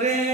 হরে